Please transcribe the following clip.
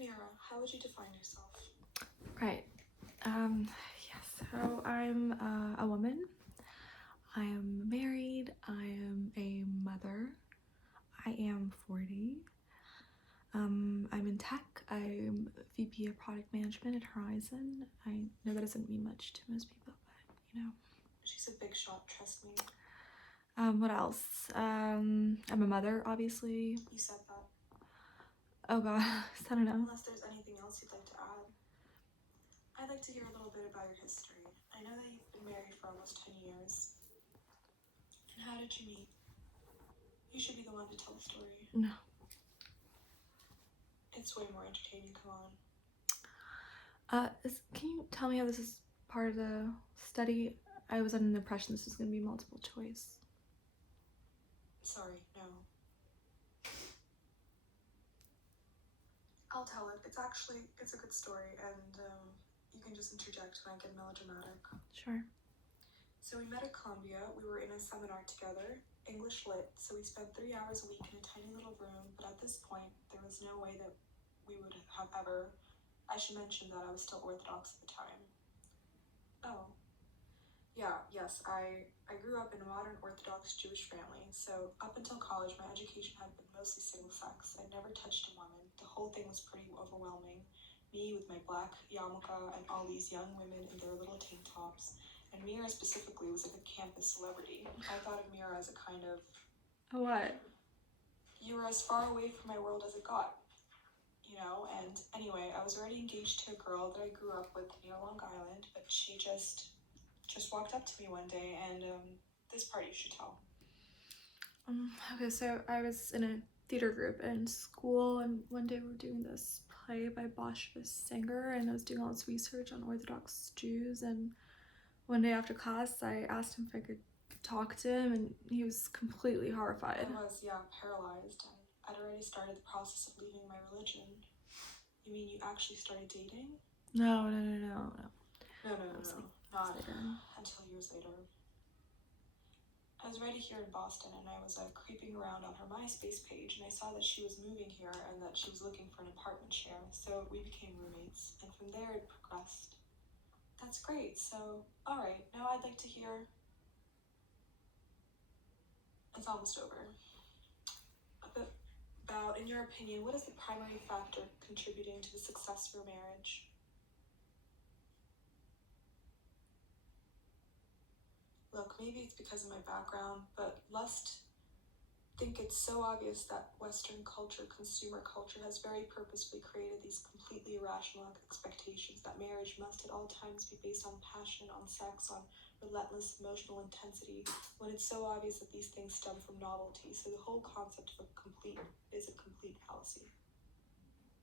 Mira, how would you define yourself? Right. Yes. So I'm a woman. I am married. I am a mother. I am 40. I'm in tech. I'm VP of product management at Horizon. I know that doesn't mean much to most people, but you know. She's a big shot, trust me. What else? I'm a mother, obviously. You said that. Oh god, I don't know. Unless there's anything else you'd like to add. I'd like to hear a little bit about your history. I know that you've been married for almost 10 years. And how did you meet? You should be the one to tell the story. No. It's way more entertaining, come on. Can you tell me how this is part of the study? I was under the impression this was going to be multiple choice. Sorry, no. I'll tell it. It's a good story, and you can just interject when I get melodramatic. Sure. So we met at Columbia. We were in a seminar together, English Lit, so we spent 3 hours a week in a tiny little room, but at this point, there was no way that we would have ever... I should mention that I was still Orthodox at the time. Oh. Yeah, yes, I grew up in a modern Orthodox Jewish family, so up until college, my education had been mostly single-sex. I'd never touched a woman. The whole thing was pretty overwhelming. Me with my black yarmulke and all these young women in their little tank tops. And Mira specifically was like a campus celebrity. I thought of Mira as a kind of... A what? You were as far away from my world as it got. You know, and anyway, I was already engaged to a girl that I grew up with near Long Island, but she just walked up to me one day, and this part you should tell. Okay, so I was in a theater group in school, and one day we were doing this play by Bosch the singer, and I was doing all this research on Orthodox Jews, and one day after class I asked him if I could talk to him, and he was completely horrified. I was, yeah, paralyzed, and I'd already started the process of leaving my religion. You mean you actually started dating? No. No, Like, not until years later. I was already here in Boston, and I was creeping around on her MySpace page, and I saw that she was moving here and that she was looking for an apartment share, so we became roommates, and from there it progressed. That's great, so, alright, now I'd like to hear... It's almost over. About, in your opinion, what is the primary factor contributing to the success of your marriage? Look, maybe it's because of my background, but lust think it's so obvious that Western culture, consumer culture, has very purposefully created these completely irrational expectations that marriage must at all times be based on passion, on sex, on relentless emotional intensity, when it's so obvious that these things stem from novelty. So the whole concept of complete is a complete fallacy.